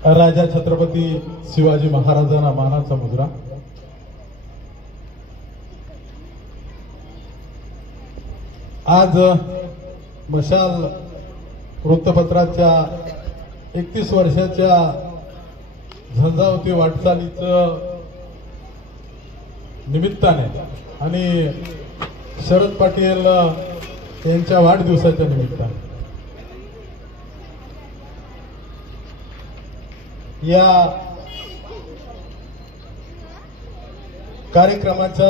राजा छत्रपती शिवाजी महाराजांना मानाचा मुजरा। आज मशाल वृत्तपत्राच्या 31 वर्षाच्या झंझावती वाटचालीचं निमित्ताने आणि शरद पाटील यांच्या वाढदिवसाच्या निमित्ताने या कार्यक्रमाचा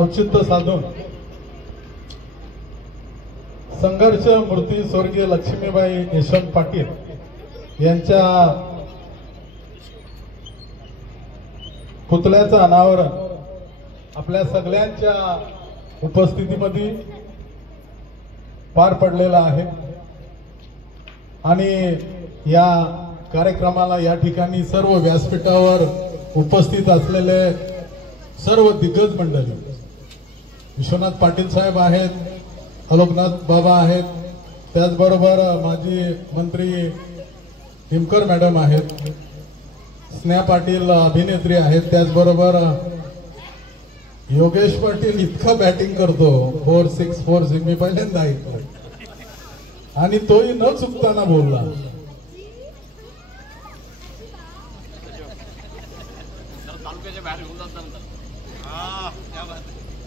औचित्य साधून संघर्ष मूर्ती स्वर्गीय लक्ष्मीबाई यशवंत पाटील यांच्या पुतळ्याचं अनावरण आपल्या सगळ्यांच्या उपस्थितीमध्ये पार पडलेलं आहे आणि या कार्यक्रमाला या ठिकाणी सर्व व्यासपीठावर उपस्थित असलेले सर्व दिग्गज मंडळी, विश्वनाथ पाटील साहेब आहेत, अलोकनाथ बाबा आहेत, त्याचबरोबर माजी मंत्री निमकर मॅडम आहेत, स्नेहा पाटील अभिनेत्री आहेत, त्याचबरोबर योगेश पाटील इतकं बॅटिंग करतो 4-6 मी पहिल्यांदा ऐकलं आणि तोही न चुकताना बोलला।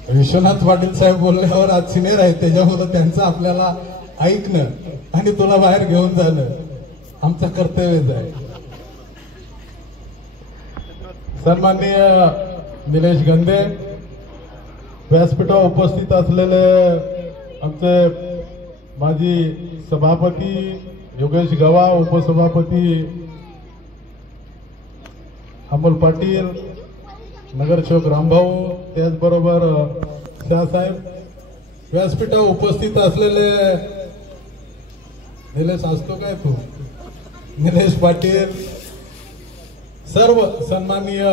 विश्वनाथ पाटील साहेब बोलल्यावर आज सिनियर आहेत, त्याच्यामुळे त्यांचं आपल्याला ऐकणं आणि तुला बाहेर घेऊन जाणं आमचं कर्तव्यच आहे। सन्माननीय निलेश गंदे, व्यासपीठावर उपस्थित असलेले आमचे माजी सभापती योगेश गवा, उपसभापती अमोल पाटील, नगरसेवक रामभाऊ, त्याचबरोबर शाहसाहेब, व्यासपीठावर उपस्थित असलेले निलेश असतो काय तू निलेश पाटील, सर्व सन्माननीय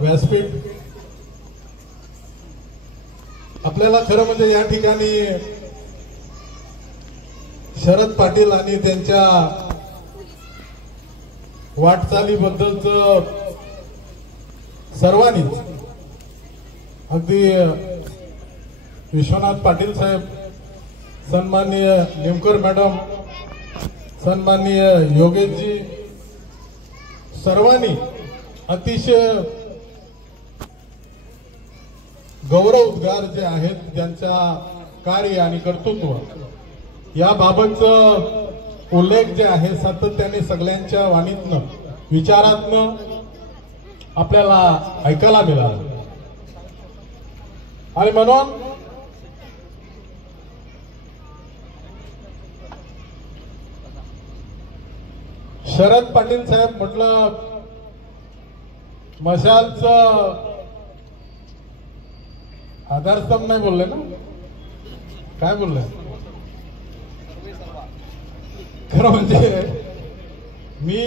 व्यासपीठ, आपल्याला खरं म्हणजे या ठिकाणी शरद पाटील आणि त्यांच्या वाटचालीबद्दलच सर्वांनी, अगदी विश्वनाथ पाटील साहेब, सन्माननीय निमकर मॅडम, सन्माननीय योगेशजी, सर्वांनी अतिशय गौरव उद्गार जे आहेत त्यांच्या कार्य आणि कर्तृत्व याबाबतचं उल्लेख जे आहे सातत्याने सगळ्यांच्या वाणीतनं, विचारातनं आपल्याला ऐकायला मिळालं आणि म्हणून शरद पाटील साहेब म्हटलं मशालचं आधारस्तंभ नाही बोलले ना, काय बोलले? खरं म्हणजे मी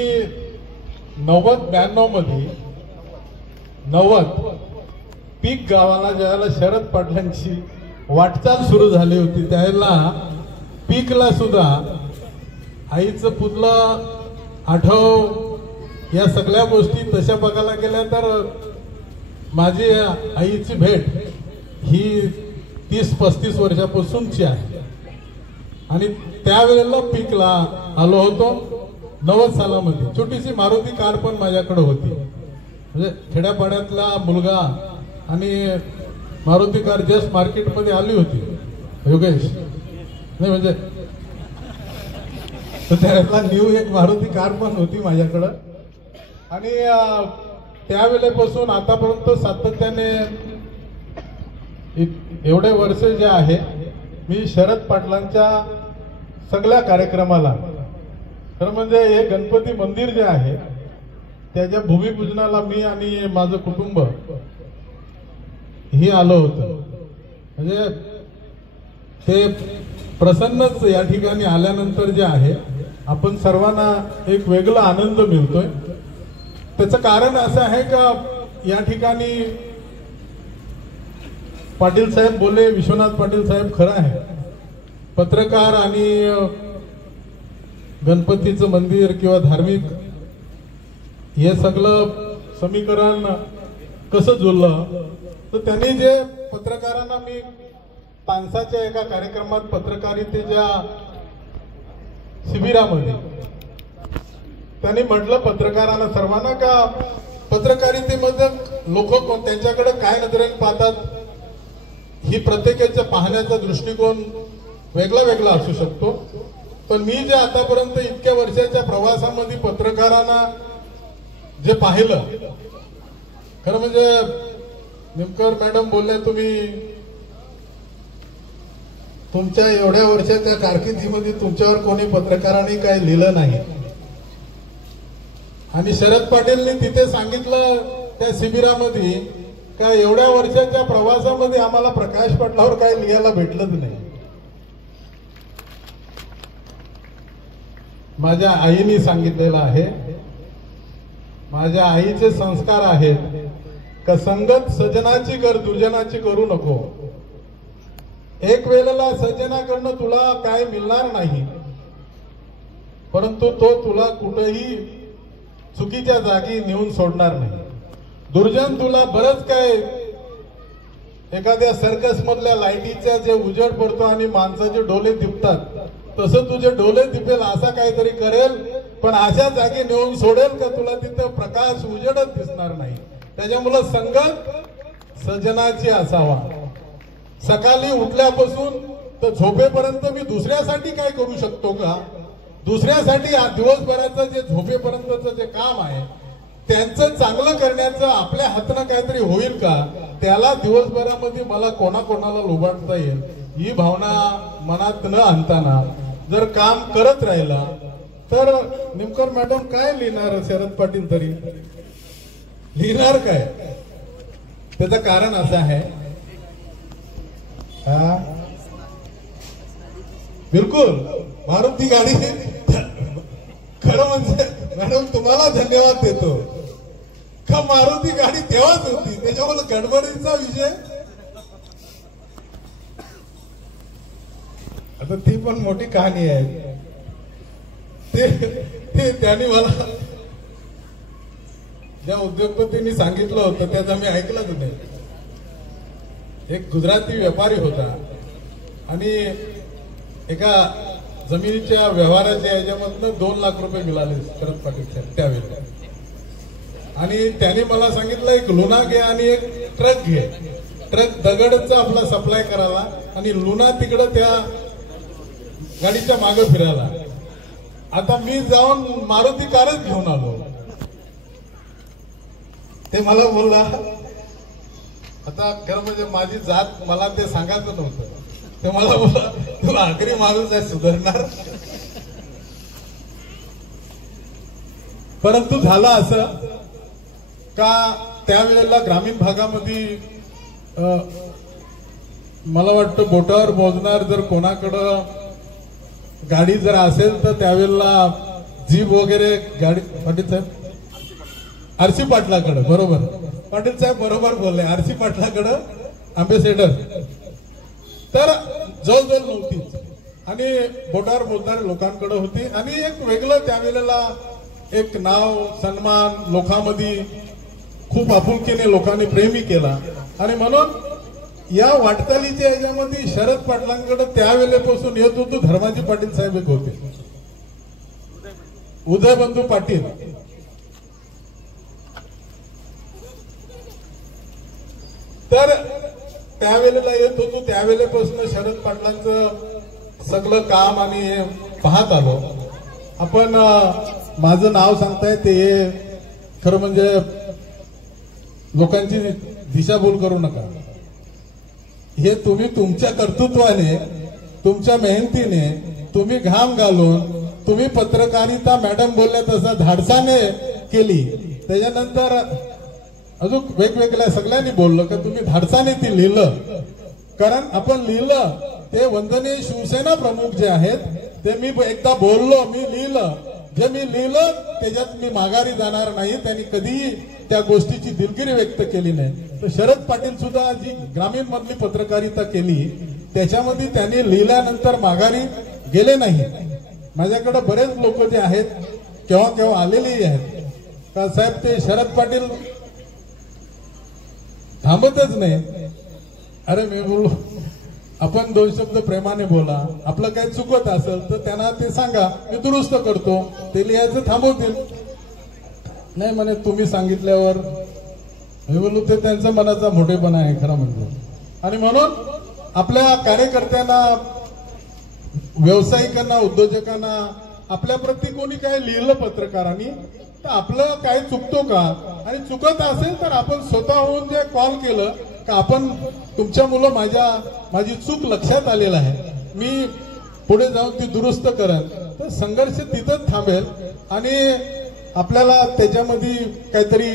90-92 मध्ये 90 पीक गावाला ज्यावेळेला शरद पाटलांची वाटचाल सुरू झाली होती त्यावेळेला पीकला सुद्धा आईचं पुतळं, आठव या सगळ्या गोष्टी तशा बघायला गेल्या तर माझी आईची भेट ही 30-35 वर्षापासूनची आहे आणि त्यावेळेला पीकला आलो होतो 90 सालामध्ये। छोटीशी मारुती कार पण माझ्याकडे होती, म्हणजे खेड्यापाड्यातला मुलगा आणि मारुती कार जस्ट मार्केटमध्ये आली होती योगेश, नाही म्हणजे त्यावेळेला न्यू एक मारुती कार पण होती माझ्याकडं आणि त्यावेळेपासून आतापर्यंत सातत्याने एवढे वर्ष जे आहे मी शरद पाटलांच्या सगळ्या कार्यक्रमाला, तर म्हणजे हे गणपती मंदिर जे आहे त्याच्या भूमिपूजनाला मी आणि माझं कुटुंब ही आलो होतो, म्हणजे ते प्रसन्नच या ठिकाणी आल्यानंतर जे आहे आपण सर्वांना एक वेगळा आनंद मिळतोय। त्याचं कारण असं आहे का या ठिकाणी पाटील साहेब बोले, विश्वनाथ पाटील साहेब खरं आहे, पत्रकार आणि गणपतीचं मंदिर किंवा धार्मिक हे सगळं समीकरण कसं जुळलं, तर त्यांनी जे पत्रकारांना, मी तानसाच्या एका कार्यक्रमात पत्रकारितेच्या शिबिरामध्ये त्यांनी म्हटलं पत्रकारांना सर्वांना का पत्रकारितेमध्ये लोक त्यांच्याकडे काय नजरेने पाहतात, ही प्रत्येकाच्या पाहण्याचा दृष्टिकोन वेगळा वेगळा असू शकतो. पण मी जे आतापर्यंत इतक्या वर्षाच्या प्रवासामध्ये पत्रकारांना जे पाहिलं, खरं म्हणजे निमकर मॅडम बोलले, तुम्ही तुमच्या एवढ्या वर्षाच्या कारकिर्दीमध्ये तुमच्यावर कोणी पत्रकारांनी काही लिहिलं नाही. आणि शरद पाटीलनी तिथे सांगितलं त्या शिबिरामध्ये का एवढ्या वर्षाच्या प्रवासामध्ये आम्हाला प्रकाश पाटलावर काही लिहायला भेटलंच नाही. माझ्या आईने सांगितलेलं आहे, माझ्या आईचे संस्कार आहेत का संगत सजनाची कर दुर्जनाची करू नको. एक वेळेला सज्जनाकडनं तुला काय मिळणार नाही, परंतु तो तुला कुठेही चुकीच्या जागी नेऊन सोडणार नाही. दुर्जन तुला बरंच काय, एखाद्या सर्कस मधल्या लाईटीचा जे उजेड पडतो आणि माणसाचे डोळे दिपतात, तसं तुझे डोळे दिपेल असा काहीतरी करेल, पण अशा जागी नेऊन सोडेल का तुला तिथं प्रकाश उजेडच दिसणार नाही. त्याच्यामुळे संगत सज्जनाची असावा. सकाळी उठल्यापासून तर झोपेपर्यंत मी दुसऱ्यासाठी काय करू शकतो का, दुसऱ्यासाठी दिवसभराचं जे झोपेपर्यंतचं जे काम आहे त्यांचं चांगलं करण्याचं आपल्या हातनं काहीतरी होईल का, त्याला दिवसभरामध्ये मला कोणाकोणाला लुबाडता येईल, ही भावना मनात न आणताना जर काम करत राहिला तर निमकर मॅडम काय लिहिणार, शरद पाटील तरी लिहिणार काय. त्याचं कारण असं आहे, बिलकुल मारुती गाडी, खरं म्हणजे मॅडम तुम्हाला धन्यवाद देतो का मारुती गाडी तेव्हाच होती, त्याच्यामुळे गडबडीचा विषय. आता ती पण मोठी कहाणी आहे. ते त्यांनी मला ज्या उद्योगपतींनी सांगितलं होतं त्याचा मी ऐकलंच नाही. एक गुजराती व्यापारी होता आणि एका जमिनीच्या व्यवहाराच्या याच्यामधनं 2 लाख रुपये मिळाले शरद पाटील त्यावेळेला. आणि त्याने मला सांगितलं एक लुना घे आणि एक ट्रक घे. ट्रक दगडचा आपला सप्लाय करायला आणि लुना तिकडं त्या गाडीच्या मागे फिरायला. आता मी जाऊन मारुती कारच घेऊन आलो. ते मला बोलला, आता खरं म्हणजे माझी जात मला ते सांगायचं नव्हतं. ते मला बोला तुला आखरी माणूस आहे सुधारणार. परंतु झालं असं का त्यावेळेला ग्रामीण भागामध्ये मला वाटतं बोटावर मोजणार जर कोणाकडं गाडी जर असेल तर त्यावेळेला जीप वगैरे गाडी, पाटील साहेब आरसी पाटलाकडं, बरोबर पाटील साहेब बरोबर बोलले, आरसी पाटलाकडं अँबेसेडर तर जवळजवळ नव्हतीच आणि बोटावर बोलणाऱ्या लोकांकडे होती. आणि एक वेगळं त्यावेळेला एक नाव सन्मान लोकांमध्ये खूप आपुलकीने लोकांनी प्रेमी केला. आणि म्हणून या वाटचालीच्या याच्यामध्ये शरद पाटलांकडे त्यावेळेपासून येत होतो धर्माजी पाटील साहेब एक होते, उदयबंधू पाटील. तर त्यावेळेला येत होतो, त्यावेळेपासून शरद पाटलांचं सगळं काम आणि पाहत आलो आपण. माझं नाव सांगताय ते खरं म्हणजे लोकांची दिशाभूल करू नका. हे तुम्ही तुमच्या कर्तृत्वाने, तुमच्या मेहनतीने, तुम्ही घाम घालून, तुम्ही पत्रकारिता मॅडम बोलल्या तसं धाडसाने केली. त्याच्यानंतर अजून वेगवेगळ्या सगळ्यांनी बोललं का तुम्ही धाडसाने ती लिहिलं. कारण आपण लिहिलं ते वंदनीय शिवसेना प्रमुख जे आहेत ते मी एकदा बोललो, मी लिहिलं, जे मी लिहिलं त्याच्यात मी माघारी जाणार नाही. त्यांनी कधीही त्या गोष्टीची दिलगिरी व्यक्त केली नाही. तर शरद पाटील सुद्धा जी ग्रामीण मधली पत्रकारिता केली त्याच्यामध्ये त्यांनी लिहिल्यानंतर माघारी गेले नाही. माझ्याकडे बरेच लोक जे आहेत केव्हा केव्हा आलेलेही आहेत का साहेब ते शरद पाटील थांबतच नाही. अरे मी बोलू आपण 2 शब्द प्रेमाने बोला, आपलं काही चुकत असेल तर त्यांना ते सांगा, मी दुरुस्त करतो. ते लिहायचं थांबवतील. नाही म्हणे तुम्ही सांगितल्यावर. मी बोलू ते त्यांचा मनाचा मोठेपणा आहे खरं म्हणजे. आणि म्हणून आपल्या कार्यकर्त्यांना, व्यावसायिकांना, उद्योजकांना आपल्या प्रती कोणी काय लिहिलं पत्रकारांनी तर आपलं काय चुकतो का, आणि चुकत असेल तर आपण स्वतःहून जे कॉल केलं का आपण तुमच्यामुळं माझी चूक लक्षात आलेला आहे, मी पुढे जाऊन ती दुरुस्त करेन, तर संघर्ष तिथंच थांबेल आणि आपल्याला त्याच्यामध्ये काहीतरी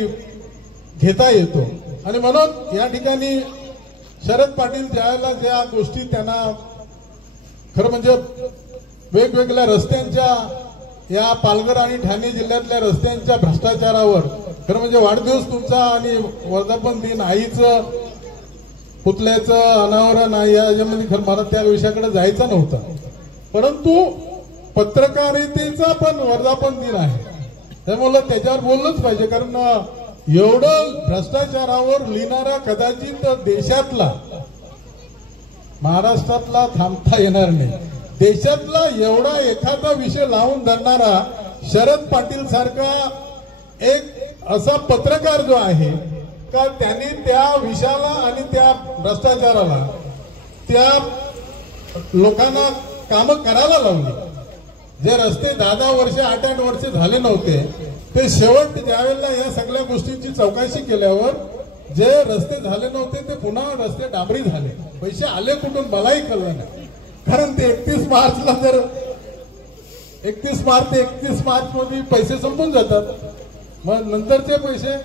घेता येतो. आणि म्हणून या ठिकाणी शरद पाटील ज्या गोष्टी त्यांना खरं म्हणजे वेगवेगळ्या रस्त्यांच्या, या पालघर आणि ठाणे जिल्ह्यातल्या रस्त्यांच्या भ्रष्टाचारावर खरं म्हणजे वाढदिवस तुमचा आणि वर्धापन दिन, आईचं पुतल्याचं अनावरण आहे याच्यामध्ये खरं मला त्या विषयाकडे जायचं नव्हतं, परंतु पत्रकारितेचा पण वर्धापन दिन आहे त्यामुळे त्याच्यावर बोललंच पाहिजे. कारण एवढं भ्रष्टाचारावर लिहिणारा कदाचित देशातला, महाराष्ट्रातला थांबता येणार नाही, देशातला एवढा एखादा विषय लावून धरणारा शरद पाटील सारखा एक असा पत्रकार जो आहे का त्यांनी त्या विषयाला आणि त्या भ्रष्टाचाराला त्या लोकांना काम करायला लावली. जे रस्ते 10 वर्ष 8 वर्ष झाले नव्हते ते शेवट ज्यावेळेला या सगळ्या गोष्टींची चौकशी केल्यावर जे रस्ते झाले नव्हते ते पुन्हा रस्ते डांबरी झाले. पैसे आले कुठून मलाही कळलं नाही. कारण ते 31 मार्चला जर 31 मार्च ते 31 मार्च मध्ये पैसे संपून जातात, मग नंतरचे पैसे.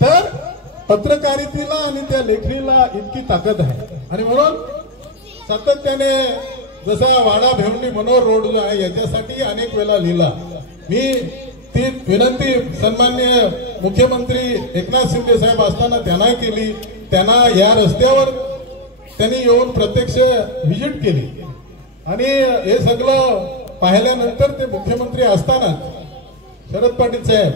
तर पत्रकारितेला आणि त्या लेखणीला इतकी ताकद आहे. आणि म्हणून सातत्याने जसा वाडा भेवणी मनोहर रोड जो आहे याच्यासाठी अनेक वेळा लिहिला मी. ती विनंती सन्माननीय मुख्यमंत्री एकनाथ शिंदे साहेब असताना त्यांना केली. त्यांना या रस्त्यावर त्यांनी येऊन प्रत्यक्ष व्हिजिट केली आणि हे सगळं पाहिल्यानंतर ते मुख्यमंत्री असताना शरद पाटील साहेब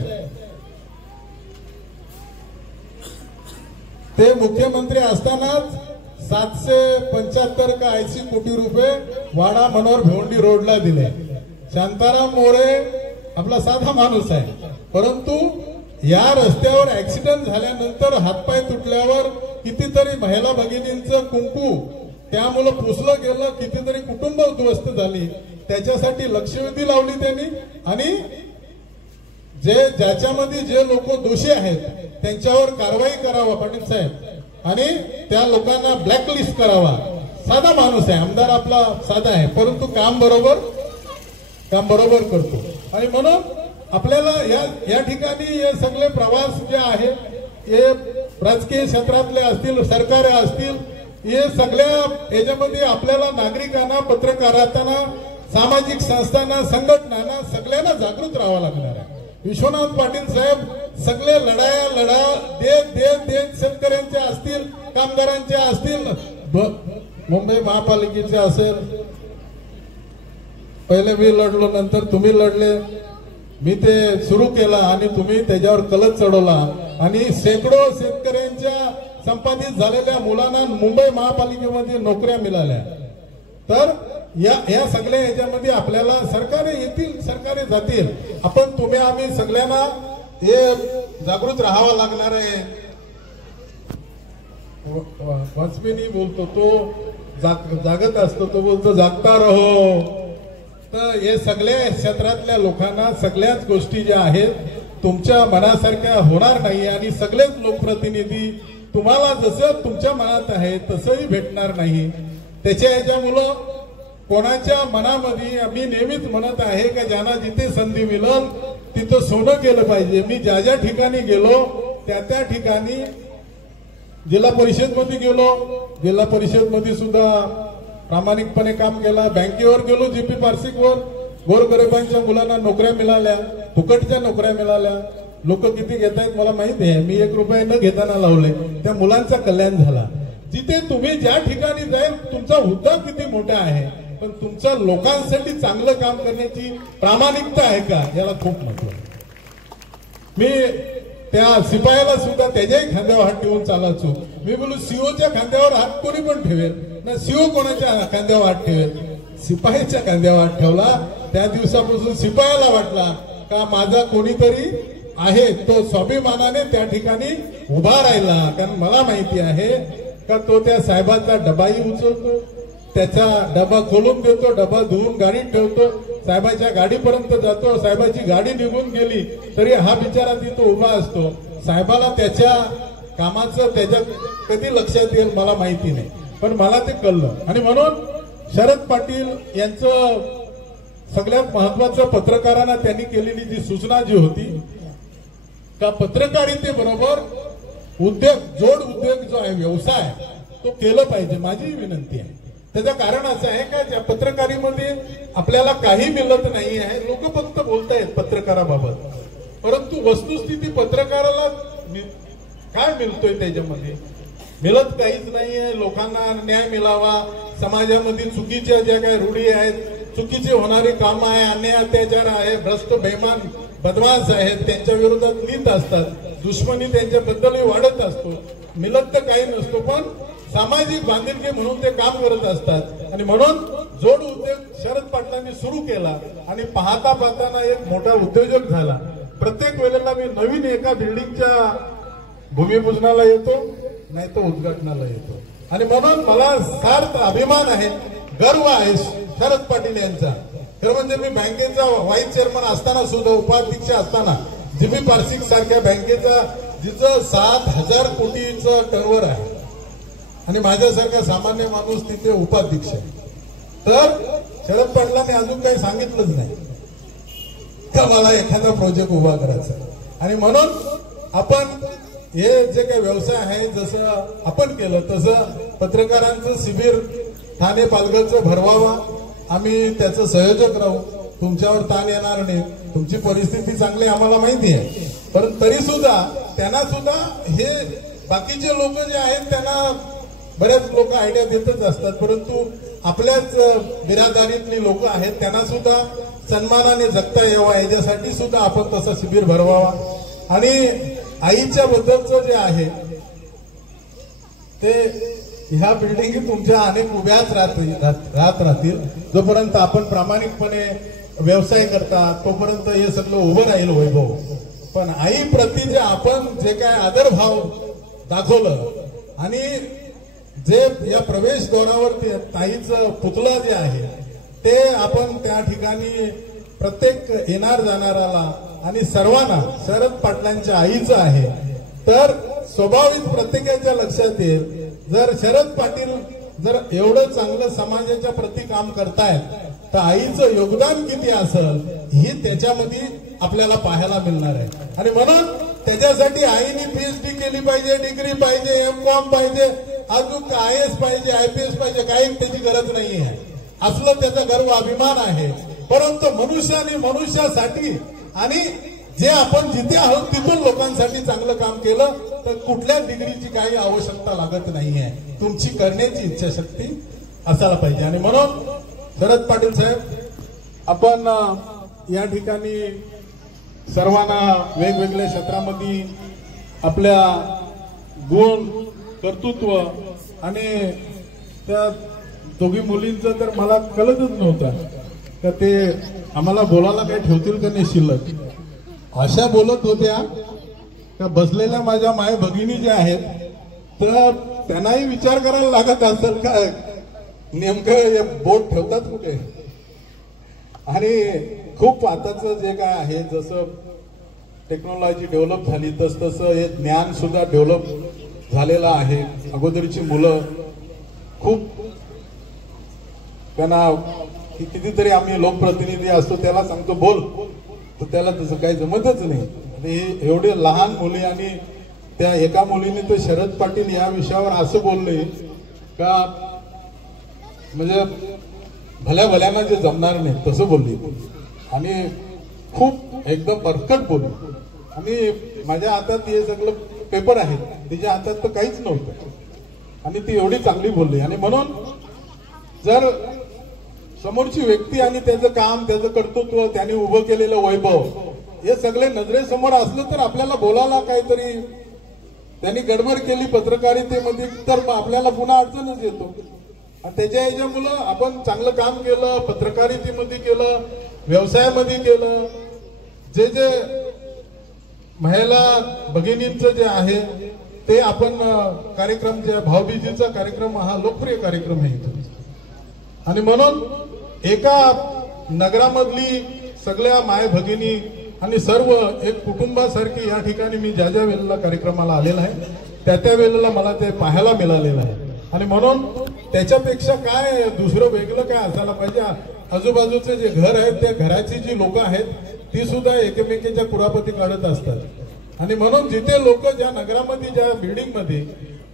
ते मुख्यमंत्री असतानाच 775 का 80 कोटी रुपये वाडा मनोहर भिवंडी रोडला दिले. शांताराम मोरे आपला साधा माणूस आहे, परंतु या रस्त्यावर ऍक्सिडेंट झाल्यानंतर हातपाय तुटल्यावर कितीतरी महिला भगिनींचं कुंकू त्यामुळे पुसलं गेलं, कितीतरी कुटुंब उद्ध्वस्त झाली. त्याच्यासाठी लक्षवेधी लावली त्यांनी आणि ज्याच्यामध्ये जे लोक दोषी आहेत त्यांच्यावर कारवाई करावा पाटील साहेब आणि त्या लोकांना ब्लॅकलिस्ट करावा. साधा माणूस आहे, आमदार आपला साधा आहे, परंतु काम बरोबर करतो. आणि म्हणून आपल्याला या ठिकाणी हे सगळे प्रवास जे आहे हे राजकीय क्षेत्रातले असतील, सरकार असतील, हे सगळ्या याच्यामध्ये आपल्याला नागरिकांना, पत्रकारांना, सामाजिक संस्थांना, संघटनांना सगळ्यांना जागृत राहावं लागणार आहे. विश्वनाथ पाटील साहेब सगळे लढा देत शेतकऱ्यांच्या असतील, कामगारांच्या असतील, मुंबई महापालिकेचे असेल, पहिले मी लढलो, नंतर तुम्ही लढले, मी ते सुरू केलं आणि तुम्ही त्याच्यावर कलच चढवला आणि शेकडो शेतकऱ्यांच्या संपादित झालेल्या मुलांना मुंबई महापालिकेमध्ये नोकऱ्या मिळाल्या. तर या सगळ्या याच्यामध्ये आपल्याला सरकारे येतील, सरकारे जातील, आपण तुम्ही आम्ही सगळ्यांना हे जागृत राहावं लागणार आहे. वाजपेयी बोलतो तो जागत असतो, तो बोलतो जागता रहो. तर हे सगळ्या क्षेत्रातल्या लोकांना सगळ्याच गोष्टी ज्या आहेत तुमच्या मनासारख्या होणार नाही आणि सगळेच लोकप्रतिनिधी तुम्हाला जसं तुमच्या मनात आहे तसंही भेटणार नाही. त्याच्या याच्यामुळं कोणाच्या मनामध्ये मी नेहमीच म्हणत आहे का ज्यांना जिथे संधी मिळेल तिथं सोनं केलं पाहिजे. मी ज्या ठिकाणी गेलो त्या ठिकाणी जिल्हा परिषद मध्ये गेलो, जिल्हा परिषद मध्ये सुद्धा प्रामाणिकपणे काम केला. बँकेवर गेलो, जीपी पार्सिकवर गोरगरिबांच्या मुलांना नोकऱ्या मिळाल्या, फुकटच्या नोकऱ्या मिळाल्या. लोक किती घेत आहेत मला माहिती आहे, मी 1 रुपया न घेताना लावले, त्या मुलांचा कल्याण झाला. जिथे तुम्ही ज्या ठिकाणी जाईल तुमचा हुद्दा किती मोठा आहे पण तुमच्या लोकांसाठी चांगलं काम करण्याची प्रामाणिकता आहे का, याला खूप महत्व आहे. मी त्या शिपायाला सुद्धा त्याच्याही खांद्यावर हात ठेवून चालायचो. मी बोलू सीओच्या खांद्यावर हात कोणी पण ठेवेल ना, सीओ कोणाच्या खांद्यावर हात ठेवेल, शिपायाच्या खांद्यावर हात ठेवला. त्या दिवसापासून शिपायाला वाटला का माझा कोणीतरी आहे, तो स्वाभिमानाने त्या ठिकाणी उभा राहिला. कारण मला माहिती आहे का तो त्या साहेबाचा डबाही उचलतो, त्याचा डबा खोलून देतो, डबा धुवून गाडीत ठेवतो, साहेबाच्या गाडीपर्यंत जातो. साहेबाची गाडी निघून गेली तरी हा बिचारा तिथं उभा असतो. साहेबाला त्याच्या कामाचं त्याच्या कधी लक्षात येईल मला माहिती नाही, पण मला ते कळलं. आणि म्हणून शरद पाटील यांचं सगळ्यात महत्वाचं पत्रकारांना त्यांनी केलेली जी सूचना जी होती का पत्रकारितेबरोबर उद्योग, जोड उद्योग जो आहे, व्यवसाय, तो केलं पाहिजे. माझी विनंती आहे. त्याचं कारण असं आहे का ज्या पत्रकारीमध्ये आपल्याला काही मिळत नाही आहे. लोक फक्त बोलतायत पत्रकाराबाबत, परंतु वस्तुस्थिती पत्रकाराला काय मिळतोय त्याच्यामध्ये मिळत काहीच नाही आहे. लोकांना न्याय मिळावा, समाजामध्ये चुकीच्या ज्या काही रूढी आहेत, चुकीचे होणारी कामं आहे, अन्याय अत्याचार आहे, भ्रष्ट बेमान बदमाश आहेत, त्यांच्या विरोधात नीत असतात, दुश्मनी त्यांच्याबद्दलही वाढत असतो. मिळत तर काही नसतो, पण सामाजिक बांधिलकी म्हणून ते काम करत असतात. आणि म्हणून जोड उद्योग शरद पाटलांनी सुरू केला आणि पाहता पाहताना एक मोठा उद्योजक झाला. प्रत्येक वेळेला मी नवीन एका बिल्डिंगच्या भूमिपूजनाला येतो, नाही तर उद्घाटनाला येतो. आणि म्हणून मला सार्थ अभिमान आहे, गर्व आहे शरद पाटील यांचा. खरं म्हणजे मी बँकेचा व्हाईस चेअरमन असताना सुद्धा, उपाध्यक्ष असताना, जिमी पार्सिक सारख्या बँकेचा जिचं 7,000 कोटीचं टर्नओव्हर आहे आणि माझ्यासारखा सामान्य माणूस तिथे उपाध्यक्ष आहे, तर शरद पाटलांनी अजून काही सांगितलंच नाही का मला एखादा प्रोजेक्ट उभा करायचा. आणि म्हणून आपण हे जे काही व्यवसाय आहे, जसं आपण केलं तसं पत्रकारांचं शिबिर ठाणे पालघरचं भरवावा. आम्ही त्याचं संयोजक राहू, तुमच्यावर ताण येणार नाही. तुमची परिस्थिती चांगली आम्हाला माहिती आहे, पण तरी सुद्धा त्यांना सुद्धा हे बाकीचे लोक जे आहेत त्यांना बरेच लोक आयडिया देतच असतात, परंतु आपल्याच बिरादारीतली लोक आहेत, त्यांना सुद्धा सन्मानाने जगता यावा याच्यासाठी सुद्धा आपण तसं शिबिर भरवावा. आणि आईच्या बद्दलचं जे आहे ते ह्या बिल्डिंगी तुमच्या अनेक उभ्याच राहत राहतील. जोपर्यंत आपण प्रामाणिकपणे व्यवसाय करता तोपर्यंत हे सगळं उभं राहील वैभव. पण आई प्रती जे आपण जे काय आदरभाव दाखवलं आणि जे या प्रवेशद्वारावरती ताईचं पुतळा जे आहे ते आपण त्या ठिकाणी प्रत्येक येणार जाणाराला आणि सर्वांना शरद पाटलांच्या आईचं आहे, तर स्वाभाविक प्रत्येकाच्या लक्षात येईल जर शरद पाटील जर एवढं चांगलं समाजाच्या प्रती काम करतायत तर आईचं योगदान किती असेल ही त्याच्यामध्ये आपल्याला पाहायला मिळणार आहे. आणि म्हणून त्याच्यासाठी आईने PhD केली पाहिजे, डिग्री पाहिजे, M.Com पाहिजे, अजून IAS पाहिजे, IPS पाहिजे, काही त्याची गरज नाही आहे. असलं त्याचा गर्व अभिमान आहे. परंतु मनुष्याने मनुष्यासाठी आणि जे आपण जिथे आहोत तिथून लोकांसाठी चांगलं काम केलं तर कुठल्या डिग्रीची काही आवश्यकता लागत नाहीये. तुमची करण्याची इच्छाशक्ती असायला पाहिजे. आणि म्हणून शरद पाटील साहेब, आपण या ठिकाणी सर्वांना वेगवेगळ्या क्षेत्रामध्ये आपल्या गुण, कर्तृत्व आणि त्या दोघी मुलींचं तर मला कळतच नव्हतं का ते आम्हाला बोलायला काही ठेवतील का नाही शिल्लक. अशा बोलत होत्या का बसलेल्या माझ्या माय भगिनी ज्या आहेत तर त्यांनाही विचार करायला लागत असेल का नेमकं हे बोट ठेवतात कुठे. आणि खूप आताचं जे काय आहे, जसं टेक्नॉलॉजी डेव्हलप झाली तस तसं हे ज्ञान सुद्धा डेव्हलप झालेलं आहे. अगोदरची मुलं खूप त्यांना कितीतरी आम्ही लोकप्रतिनिधी असतो त्याला सांगतो बोल, तर त्याला तसं काही जमतच नाही. एवढे लहान मुली आणि त्या एका मुलीने तर शरद पाटील या विषयावर असं बोलले का म्हणजे भल्या भल्यांना जे जमणार नाही तसं बोलली आणि खूप एकदम परफेक्ट बोलली. आणि माझ्या हातात हे सगळं पेपर आहे, तिच्या हातात तर काहीच नव्हतं आणि ती एवढी चांगली बोलली. आणि म्हणून जर समोरची व्यक्ती आणि त्याचं काम, त्याचं कर्तृत्व, त्याने उभं केलेलं वैभव हे सगळे नजरेसमोर असलं तर आपल्याला बोलायला काहीतरी, त्यांनी गडबड केली पत्रकारितेमध्ये तर आपल्याला पुन्हा अडचणच येतो. आणि त्याच्या ह्याच्यामुळं आपण चांगलं काम केलं, पत्रकारितेमध्ये केलं, व्यवसायामध्ये केलं, जे जे महिला भगिनींचं जे आहे ते आपण कार्यक्रम, जे भाऊबीजेचा कार्यक्रम हा लोकप्रिय कार्यक्रम आहे इथं. आणि म्हणून एका नगरामधली सगळ्या माय भगिनी आणि सर्व एक कुटुंबासारखी या ठिकाणी मी ज्या ज्या वेळेला कार्यक्रमाला आलेला आहे त्या वेळेला मला ते पाहायला मिळालेलं आहे. आणि म्हणून त्याच्यापेक्षा काय दुसरं वेगळं काय असायला पाहिजे. आजूबाजूचे जे घर आहेत त्या घराची जी लोक आहेत ती सुद्धा एकमेकीच्या कुरापती काढत असतात. आणि म्हणून जिथे लोक ज्या नगरामध्ये, ज्या बिल्डिंग मध्ये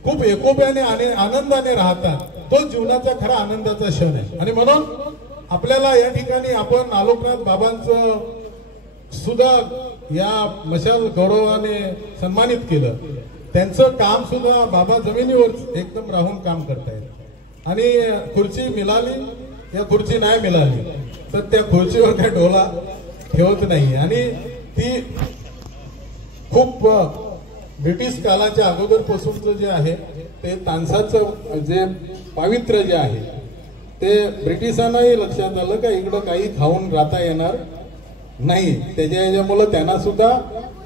खूप एकोप्याने आणि आनंदाने राहतात, तो जीवनाचा खरा आनंदाचा क्षण आहे. आणि म्हणून आपल्याला या ठिकाणी आपण आलोकनाथ बाबांचं सुद्धा या मशाल गौरवाने सन्मानित केलं. त्यांचं काम सुद्धा बाबा जमिनीवर एकदम राहून काम करतायत. आणि खुर्ची मिळाली, या खुर्ची नाही मिळाली तर त्या खुर्चीवर काय डोला ठेवत नाही. आणि ती खूप ब्रिटिश कालाच्या अगोदरपासूनच जे आहे ते तानसाचं जे पावित्र्य जे आहे ते ब्रिटिशांनाही लक्षात आलं का इकडं काही खाऊन राहता येणार नाही. त्याच्या याच्यामुळं त्यांना सुद्धा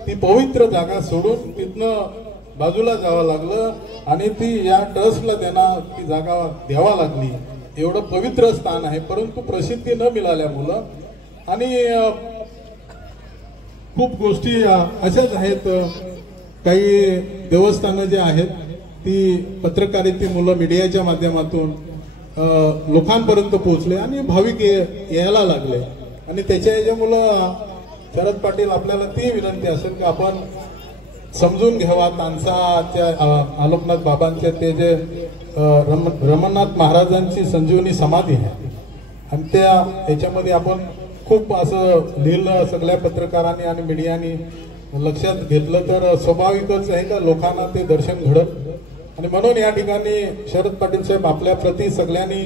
ती पवित्र जागा सोडून तिथनं बाजूला जावं लागलं आणि ती या ट्रस्टला त्यांना ती जागा द्यावा लागली. एवढं पवित्र स्थान आहे, परंतु प्रसिद्धी न मिळाल्यामुळं आणि खूप गोष्टी अशाच आहेत. काही देवस्थानं जे आहेत ती पत्रकारितेमुळं मीडियाच्या माध्यमातून लोकांपर्यंत पोहोचले आणि भाविक यायला लागले. आणि त्याच्या याच्यामुळं शरद पाटील आपल्याला ती विनंती असेल की आपण समजून घ्यावा तानसाच्या आलोकनाथ बाबांचे ते जे रमणनाथ महाराजांची संजीवनी समाधी आहे आणि त्या याच्यामध्ये आपण खूप असं लिहिलं सगळ्या पत्रकारांनी आणि मीडियानी लक्षात घेतलं तर स्वाभाविकच आहे का लोकांना ते दर्शन घडत. आणि म्हणून या ठिकाणी शरद पाटील साहेब आपल्या प्रती सगळ्यांनी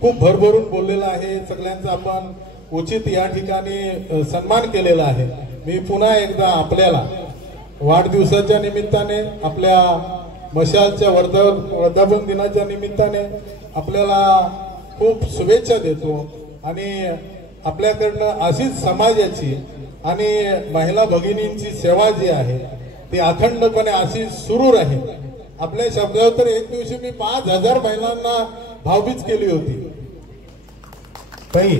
खूप भरभरून बोललेलं आहे. सगळ्यांचा आपण उचित या ठिकाणी सन्मान केलेला आहे. मी पुन्हा एकदा आपल्याला वाढदिवसाच्या निमित्ताने, आपल्या मशालच्या वर्धापन दिनाच्या निमित्ताने आपल्याला खूप शुभेच्छा देतो. आणि आपल्याकडनं अशीच समाजाची आणि महिला भगिनींची सेवा जी आहे ती अखंडपणे अशी सुरू राहील. आपल्या शब्दावर तर एक दिवशी मी 5,000 महिलांना भावबीज केली होती. काही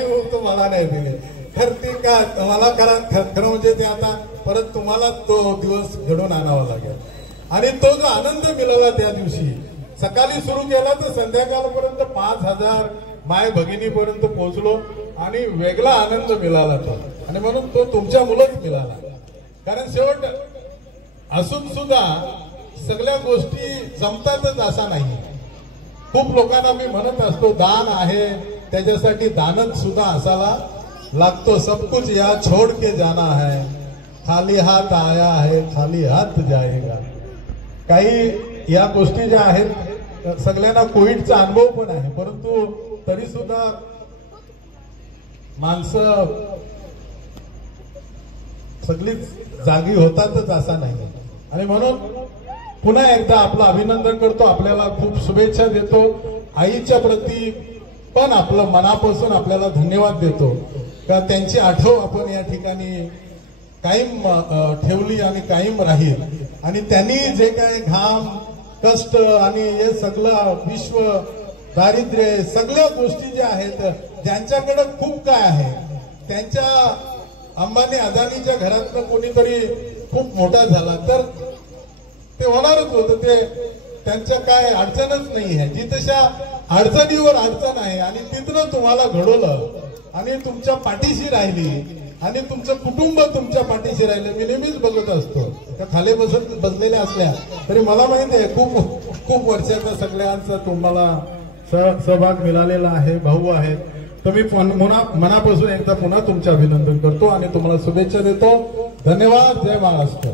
बोलतो मला नाही दिले तर ते का मला खरं म्हणजे ते आता परत तुम्हाला तो दिवस घडून आणावा लागेल. आणि तो जो आनंद मिळाला त्या दिवशी, सकाळी सुरू केला तर संध्याकाळपर्यंत 5,000 माय भगिनीपर्यंत पोहोचलो आणि वेगळा आनंद मिळाला तो. आणि म्हणून तो तुमच्या मुलंच मिळाला. कारण शेवट असून सुद्धा सगळ्या गोष्टी जमतातच असा नाही. खूप लोकांना मी म्हणत असतो दान आहे त्याच्यासाठी दानच सुद्धा असायला लागतो. सब कुछ या छोड़ के जाना है, खाली हात आया है खाली हात जाएगा. काही या गोष्टी ज्या आहेत सगळ्यांना कोविडचा अनुभव पण आहे, परंतु तरी सुद्धा माणसं सगळीच जागी होतातच असा नाही. आणि म्हणून पुन्हा एकदा आपलं अभिनंदन करतो, आपल्याला खूप शुभेच्छा देतो. आईच्या प्रती पण आपलं मनापासून आपल्याला धन्यवाद देतो का त्यांची आठव आपण या ठिकाणी कायम ठेवली आणि कायम राहील. आणि त्यांनी जे काय घाम कष्ट आणि हे सगळं विश्व दारिद्र्य सगळ्या गोष्टी ज्या आहेत ज्यांच्याकडे खूप काय आहे, त्यांच्या अंबानी अदानीच्या घरातनं कोणीतरी खूप मोठा झाला तर ते होणारच होतं. ते त्यांच्या काय अडचणच नाही आहे. जी तशा अडचणीवर अडचण आहे आणि तिथनं तुम्हाला घडवलं आणि तुमच्या पाठीशी राहिली आणि तुमचं कुटुंब तुमच्या पाठीशी राहिलं. मी नेहमीच बघत असतो त्या खाली बसलेल्या असल्या तरी मला माहिती आहे खूप खूप वर्षाचा सगळ्यांचा तुम्हाला सहभाग मिळालेला आहे, भाऊ आहेत. तर मी मनापासून एकदा पुन्हा तुमचे अभिनंदन करतो आणि तुम्हाला शुभेच्छा देतो. धन्यवाद. जय महाराष्ट्र.